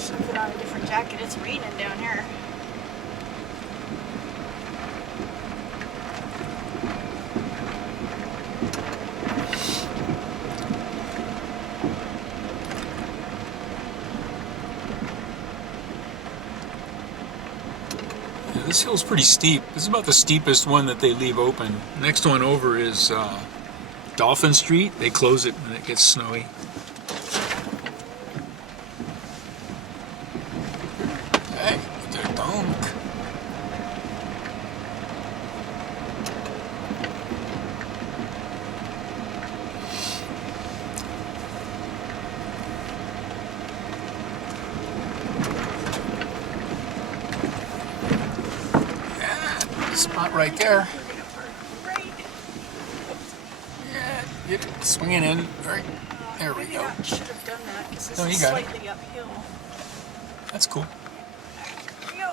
Should put on a different jacket. It's raining down here. Yeah, this hill's pretty steep. This is about the steepest one that they leave open. Next one over is Dolphin Street. They close it when it gets snowy. Hey, der Donk. Yeah, spot right there. Yeah, get it swinging in. Right. There we go. I should have done that because this No, you is got it. slightly uphill. That's cool. Here we go.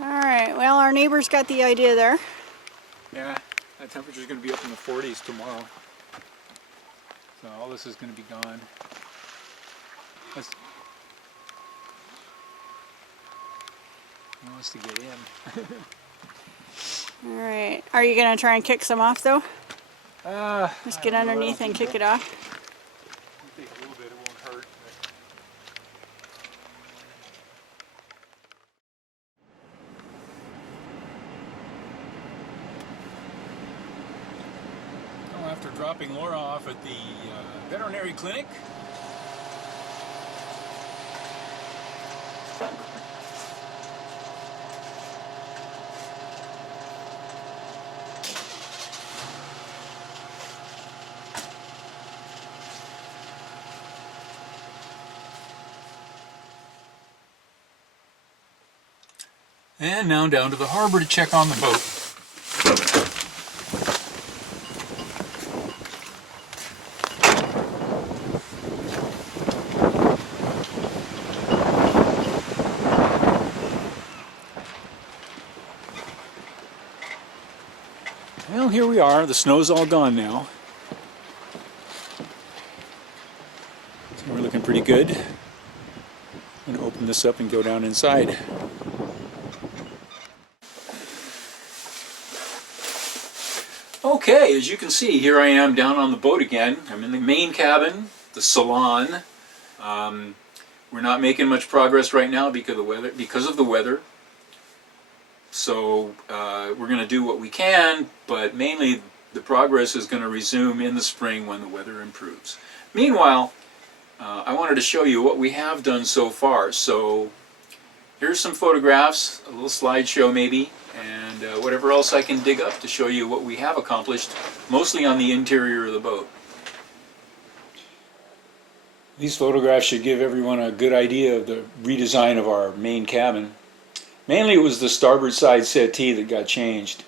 Alright, well, our neighbors got the idea there. Yeah, that temperature's going to be up in the 40s tomorrow. So all this is going to be gone. He wants to get in. Alright, are you going to try and kick some off though? Just get I don't know, underneath I and don't kick it think off. so. Take a little bit, it won't hurt. Well, after dropping Laura off at the veterinary clinic, and now down to the harbor to check on the boat. Well, here we are. The snow's all gone now. So we're looking pretty good. I'm going to open this up and go down inside. Okay, as you can see, here I am down on the boat again. I'm in the main cabin, the salon. We're not making much progress right now because of the weather. So we're going to do what we can, but mainly the progress is going to resume in the spring when the weather improves. Meanwhile, I wanted to show you what we have done so far. So here's some photographs, a little slideshow maybe, and whatever else I can dig up to show you what we have accomplished, mostly on the interior of the boat. These photographs should give everyone a good idea of the redesign of our main cabin. Mainly it was the starboard side settee that got changed.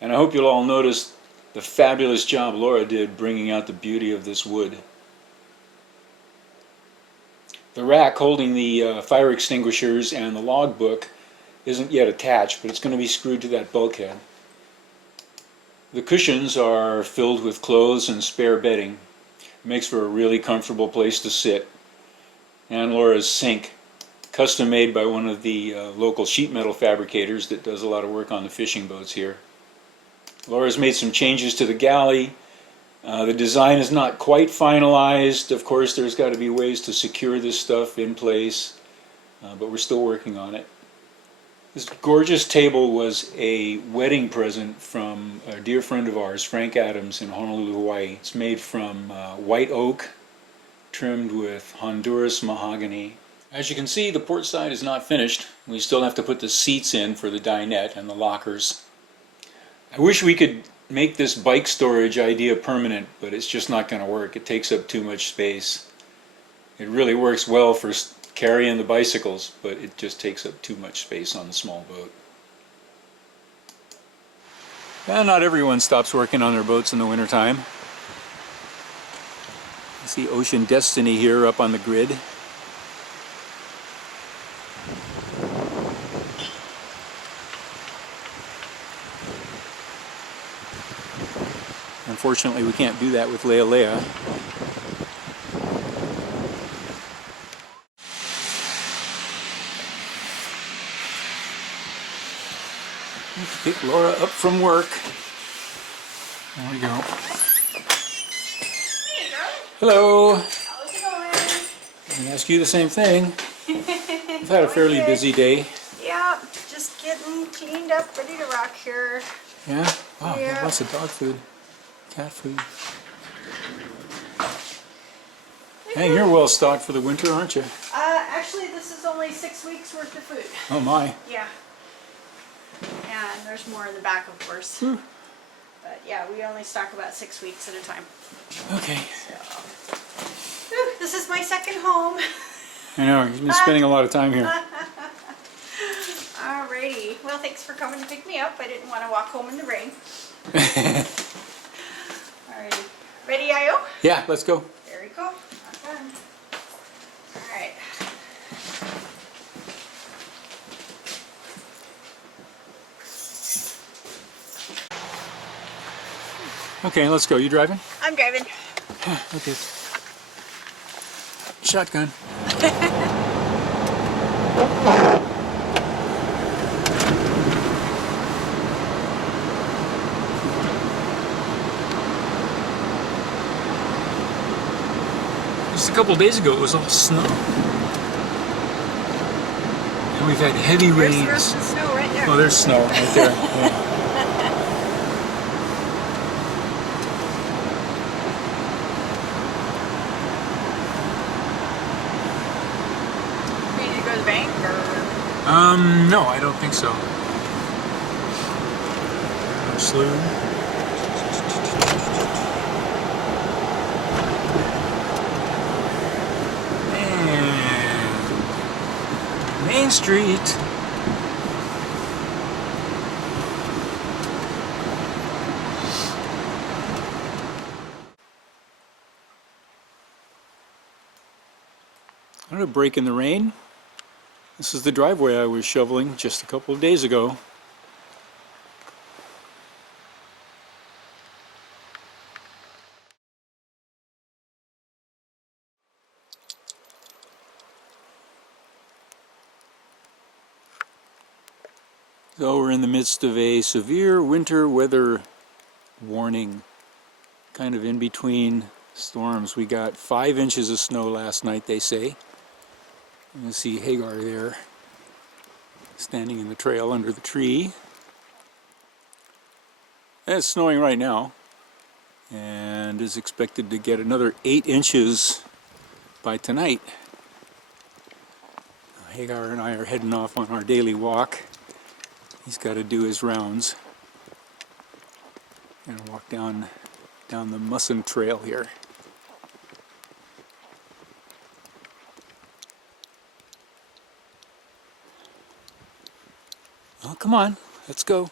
And I hope you'll all notice the fabulous job Laura did bringing out the beauty of this wood. The rack holding the fire extinguishers and the logbook isn't yet attached, but it's going to be screwed to that bulkhead. The cushions are filled with clothes and spare bedding. It makes for a really comfortable place to sit. And Laura's sink, custom made by one of the local sheet metal fabricators that does a lot of work on the fishing boats here. Laura's made some changes to the galley. The design is not quite finalized. Of course, there's got to be ways to secure this stuff in place. but we're still working on it. This gorgeous table was a wedding present from a dear friend of ours, Frank Adams, in Honolulu, Hawaii. It's made from white oak, trimmed with Honduras mahogany. As you can see, the port side is not finished. We still have to put the seats in for the dinette and the lockers. I wish we could make this bike storage idea permanent, but it's just not going to work. It takes up too much space. It really works well for carrying the bicycles, but it just takes up too much space on the small boat. And not everyone stops working on their boats in the wintertime. You see Ocean Destiny here up on the grid. Unfortunately, we can't do that with Lealea. Pick Laura up from work. There we go. Hey, girl. Hello. How's it going? I'm going to ask you the same thing. I've had a fairly busy day. Yeah, just getting cleaned up, ready to rock here. Yeah? Wow, Yeah. lots of dog food. Cat food. Hey, you're well stocked for the winter, aren't you? Actually, this is only 6 weeks worth of food. Oh my. Yeah. And there's more in the back, of course. But yeah, we only stock about 6 weeks at a time. Okay. So, whew, this is my second home. I know, you've been spending a lot of time here. Alrighty. Well, thanks for coming to pick me up. I didn't want to walk home in the rain. Alrighty. Ready, Io? Yeah, let's go. Very cool. Not done. Alright. Okay, let's go. You driving? I'm driving. Okay. Shotgun. Just a couple days ago, it was all snow. And we've had heavy There's the rains. rest of the snow right there. Oh, there's snow right there. Yeah. We need to go to the bank or... No, I don't think so. Slow. And Main Street. Not a break in the rain. This is the driveway I was shoveling just a couple of days ago. So we're in the midst of a severe winter weather warning, kind of in between storms. We got 5 inches of snow last night, they say. You can see Hagar there, standing in the trail under the tree. And it's snowing right now, and is expected to get another 8 inches by tonight. Hagar and I are heading off on our daily walk. He's got to do his rounds. Gonna walk down the Musson Trail here. Oh, come on, let's go.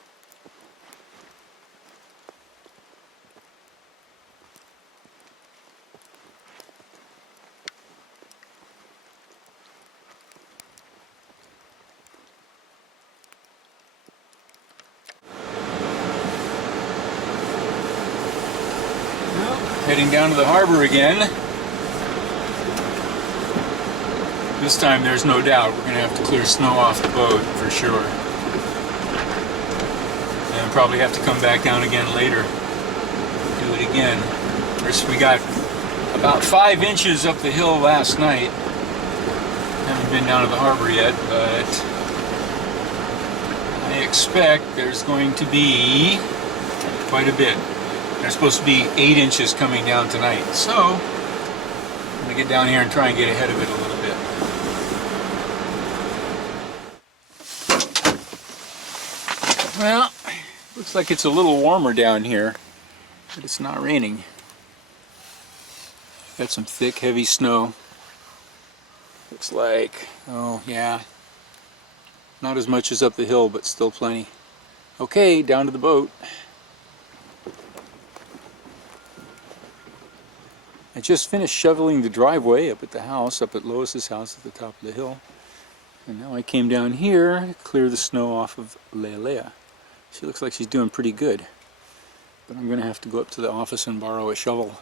Heading down to the harbor again. This time there's no doubt we're going to have to clear snow off the boat for sure. And probably have to come back down again later. Do it again. First we got about 5 inches up the hill last night. Haven't been down to the harbor yet, but I expect there's going to be quite a bit. There's supposed to be 8 inches coming down tonight, so I'm going to get down here and try and get ahead of it a little bit. Well, looks like it's a little warmer down here, but it's not raining. Got some thick, heavy snow. Looks like, oh yeah, not as much as up the hill, but still plenty. Okay, down to the boat. I just finished shoveling the driveway up at the house, up at Lois's house at the top of the hill. And now I came down here to clear the snow off of Lealea. She looks like she's doing pretty good. But I'm going to have to go up to the office and borrow a shovel.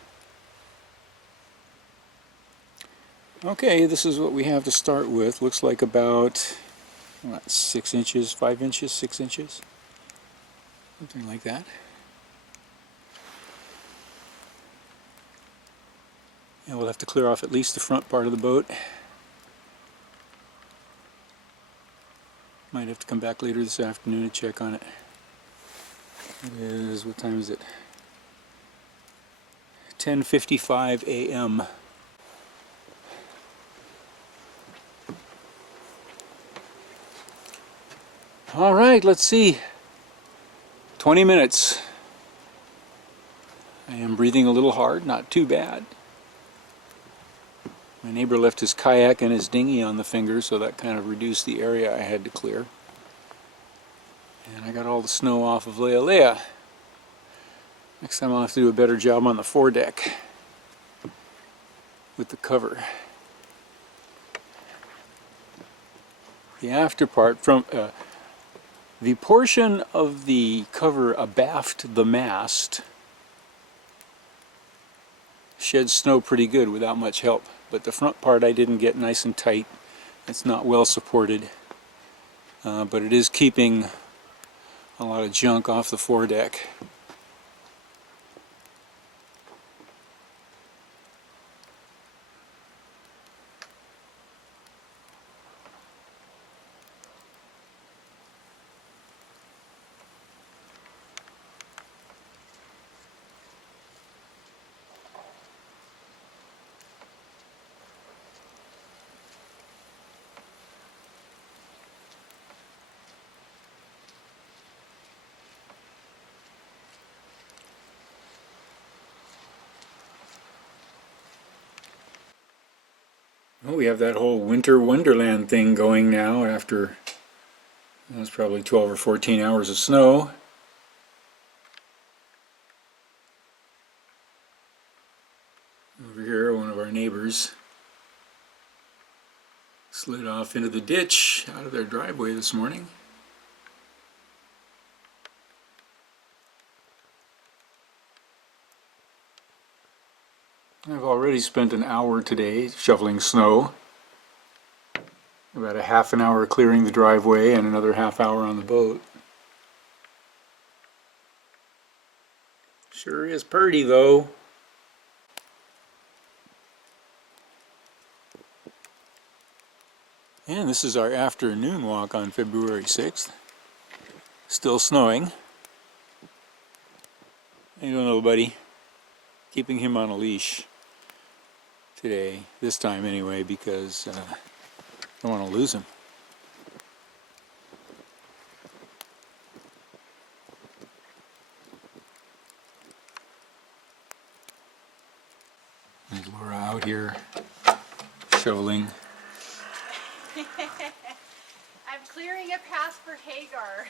Okay, this is what we have to start with. Looks like about, what, 6 inches, 5 inches, 6 inches? Something like that. And we'll have to clear off at least the front part of the boat. Might have to come back later this afternoon to check on it. It is, what time is it? 10:55 a.m. All right, let's see. 20 minutes. I am breathing a little hard, not too bad. My neighbor left his kayak and his dinghy on the finger, so that kind of reduced the area I had to clear. And I got all the snow off of Lealea. Next time I'll have to do a better job on the foredeck with the cover. The after part, from the portion of the cover abaft the mast shed snow pretty good without much help. But the front part I didn't get nice and tight. It's not well supported. But it is keeping a lot of junk off the foredeck. Well, we have that whole winter wonderland thing going now after, that's probably 12 or 14 hours of snow. Over here, one of our neighbors slid off into the ditch out of their driveway this morning. I've already spent an hour today shoveling snow. About a half an hour clearing the driveway and another half hour on the boat. Sure is pretty though. And this is our afternoon walk on February 6th. Still snowing. How you doing, little buddy? Keeping him on a leash today, this time anyway, because I don't want to lose him. There's Laura out here shoveling. I'm clearing a path for Hagar.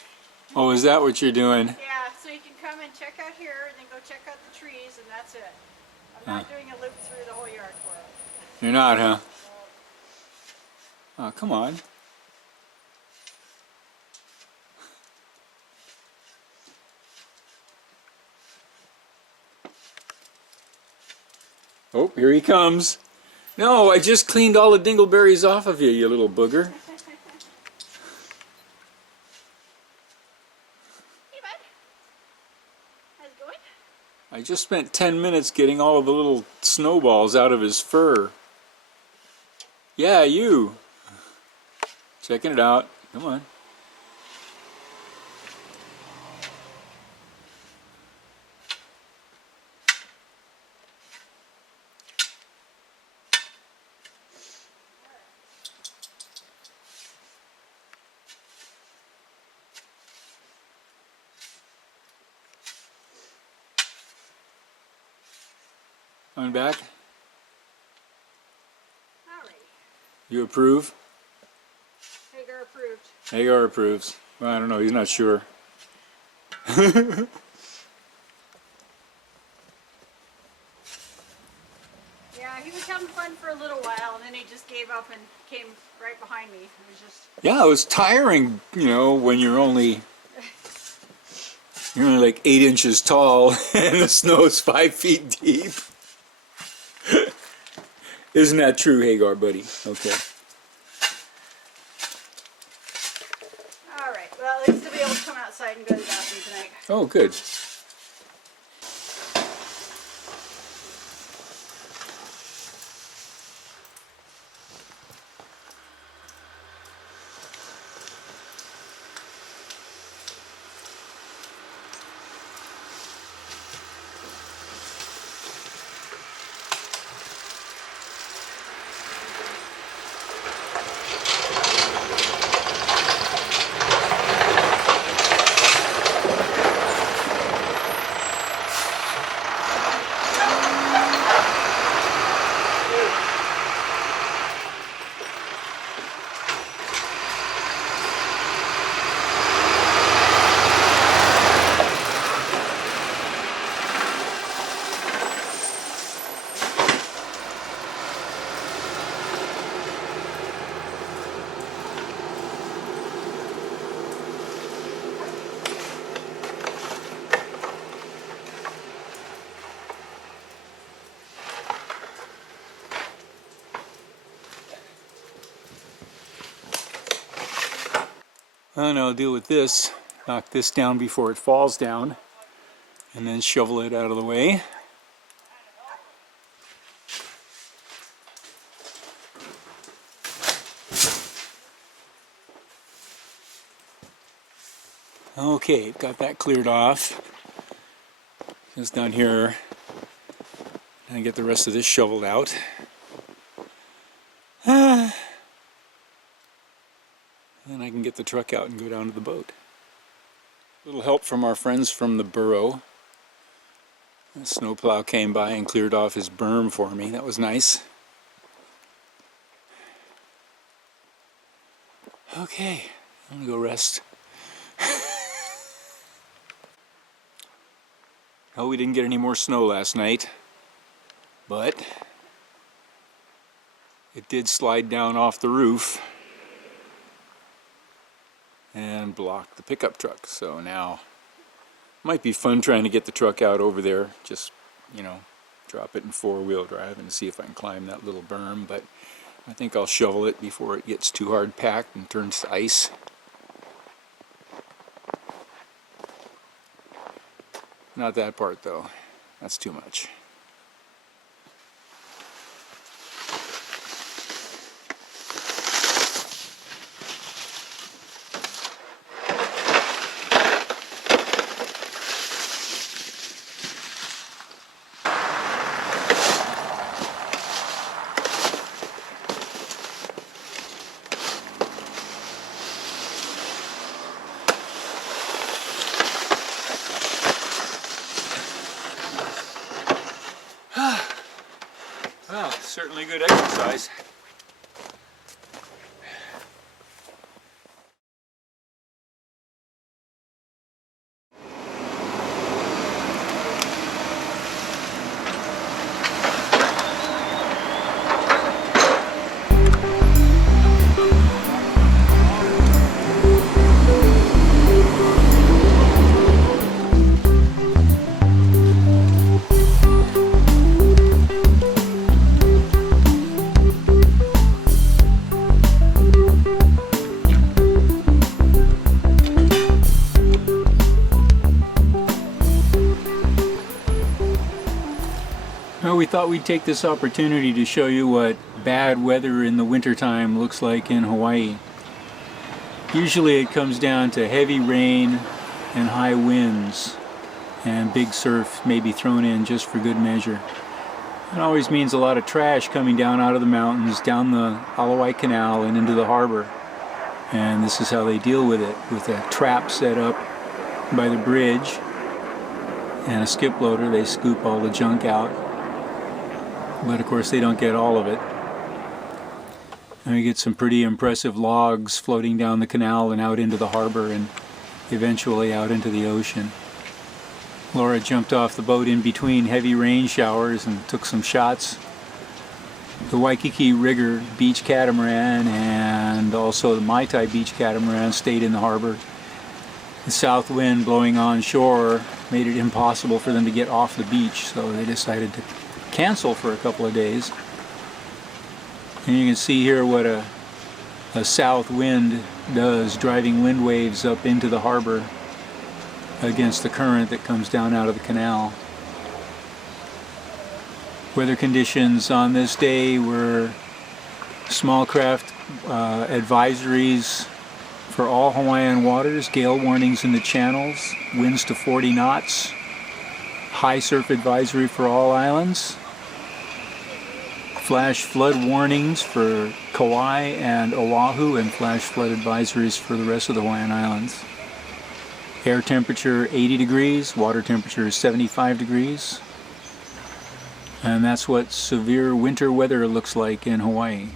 Oh, is that what you're doing? Yeah, so you can come and check out here and then go check out the trees and that's it. I'm not doing a loop through the whole yard for it. You're not, huh? Oh, come on. Oh, here he comes. No, I just cleaned all the dingleberries off of you, you little booger. Hey, bud. How's it going? I just spent 10 minutes getting all of the little snowballs out of his fur. Yeah, you. Checking it out. Come on. Coming back. Alright. You approve? Hagar approved. Hagar approves. Well, I don't know. He's not sure. Yeah, he was having fun for a little while, and then he just gave up and came right behind me. It was just... Yeah, it was tiring, you know, when you're only like 8 inches tall and the snow's 5 feet deep. Isn't that true, Hagar, buddy? Okay. Alright, well, at least he'll be able to come outside and go to the bathroom tonight. Oh, good. And I'll deal with this. Knock this down before it falls down, and then shovel it out of the way. Okay, got that cleared off. Just down here, and get the rest of this shoveled out. Then I can get the truck out and go down to the boat. A little help from our friends from the borough. A snowplow came by and cleared off his berm for me. That was nice. Okay, I'm gonna go rest. Oh, we didn't get any more snow last night, but it did slide down off the roof and block the pickup truck. So now might be fun trying to get the truck out over there, just, you know, drop it in four-wheel drive and see if I can climb that little berm, but I think I'll shovel it before it gets too hard packed and turns to ice. Not that part though, that's too much. Well, certainly good exercise. Well, we thought we'd take this opportunity to show you what bad weather in the wintertime looks like in Hawaii. Usually it comes down to heavy rain and high winds, and big surf may be thrown in just for good measure. It always means a lot of trash coming down out of the mountains, down the Lealea Canal and into the harbor. And this is how they deal with it, with a trap set up by the bridge and a skip loader. They scoop all the junk out, but of course they don't get all of it. And we get some pretty impressive logs floating down the canal and out into the harbor and eventually out into the ocean. Laura jumped off the boat in between heavy rain showers and took some shots. The Waikiki Rigger beach catamaran and also the Mai Tai beach catamaran stayed in the harbor. The south wind blowing onshore made it impossible for them to get off the beach, so they decided to cancel for a couple of days. And you can see here what a south wind does, driving wind waves up into the harbor against the current that comes down out of the canal. Weather conditions on this day were small craft advisories for all Hawaiian waters, gale warnings in the channels, winds to 40 knots, high surf advisory for all islands, flash flood warnings for Kauai and Oahu, and flash flood advisories for the rest of the Hawaiian Islands. Air temperature 80 degrees, water temperature is 75 degrees. And that's what severe winter weather looks like in Hawaii.